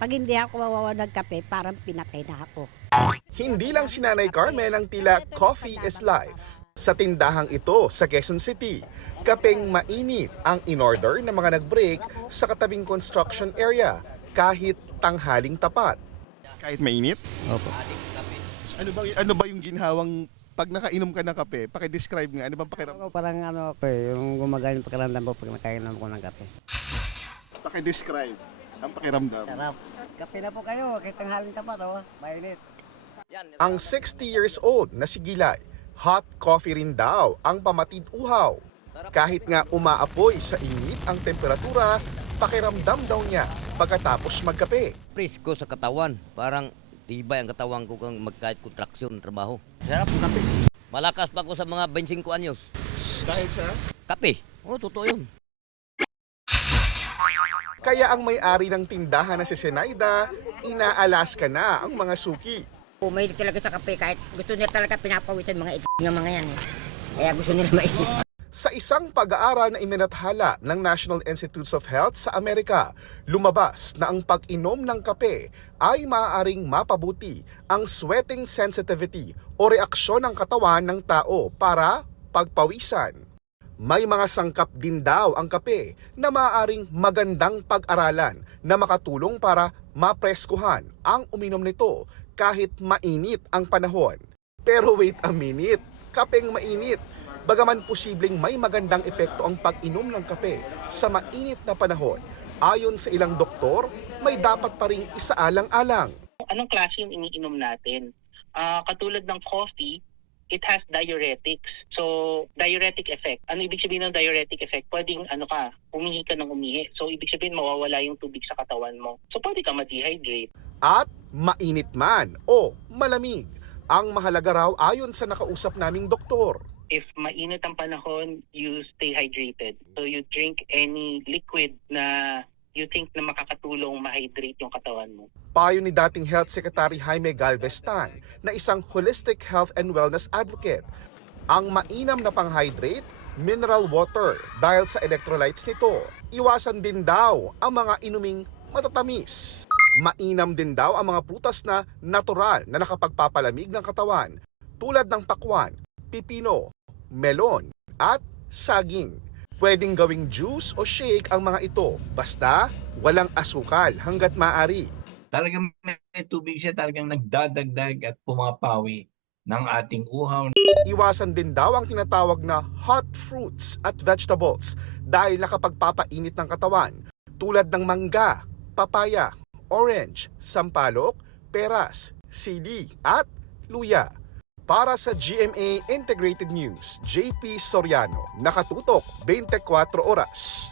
Pag hindi ako mawawa ng kape, parang pinatay na ako. Hindi lang si Nanay Carmen ang tila coffee is life. Sa tindahang ito sa Quezon City, kapeng mainit ang in-order ng mga nag-break sa katabing construction area kahit tanghaling tapat. Kahit mainit? Opo. Ano ba yung ginhawang pag nakainom ka ng kape? Paki-describe nga, ano bang pakiramdam? Ako parang ano ako yung gumagana yung pakiramdam ko pag nakainom ko ng kape. Paki-describe ang pakiramdam. Sarap. Kape na po kayo, kahit tanghaling tapat mainit. Ang 60 years old na si Gilay, hot coffee rin daw ang pamatid uhaw. Kahit nga umaapoy sa init ang temperatura, pakiramdam daw niya pagkatapos magkape. Presko sa katawan, parang tibay ang katawan ko kung magkahit kontraksyon trabaho. Sarap ng kape. Malakas pa ako sa mga 25 anyos. Dahil sa Kape. Oo, totoo yun. Kaya ang may-ari ng tindahan na si Senaida, inaalaska na ang mga suki. Mahilig talaga sa kape kahit gusto nila talaga pinapawisan mga ng mga yan. Kaya gusto nila mainit. Sa isang pag-aaral na iminathala ng National Institutes of Health sa Amerika, lumabas na ang pag-inom ng kape ay maaaring mapabuti ang sweating sensitivity o reaksyon ng katawan ng tao para pagpawisan. May mga sangkap din daw ang kape na maaaring magandang pag-aralan na makatulong para mapreskuhan ang uminom nito kahit mainit ang panahon. Pero wait a minute, kapeng mainit. Bagaman posibleng may magandang epekto ang pag-inom ng kape sa mainit na panahon, ayon sa ilang doktor, may dapat pa ring isaalang-alang. Anong klase yung iniinom natin? Katulad ng coffee, it has diuretics. So, diuretic effect. Ano ibig sabihin ng diuretic effect? Pwedeng umihi ka ng umihi. So, ibig sabihin mawawala yung tubig sa katawan mo. So, pwede ka ma-dehydrate. At mainit man o malamig, ang mahalaga raw ayon sa nakausap naming doktor. If mainit ang panahon, you stay hydrated. So, you drink any liquid na you think na makakatulong ma-hydrate yung katawan mo. Payo ni dating Health Secretary Jaime Galvestan na isang holistic health and wellness advocate. Ang mainam na pang-hydrate, mineral water dahil sa electrolytes nito. Iwasan din daw ang mga inuming matatamis. Mainam din daw ang mga prutas na natural na nakapagpapalamig ng katawan tulad ng pakwan, pipino, melon at saging. Pwedeng gawing juice o shake ang mga ito basta walang asukal hanggat maaari. Talagang may tubig siya, talagang nagdadagdag at pumapawi ng ating uhaw. Iwasan din daw ang tinatawag na hot fruits at vegetables dahil nakapagpapainit ng katawan tulad ng mangga, papaya, orange, sampalok, peras, sili at luya. Para sa GMA Integrated News, JP Soriano, nakatutok 24 oras.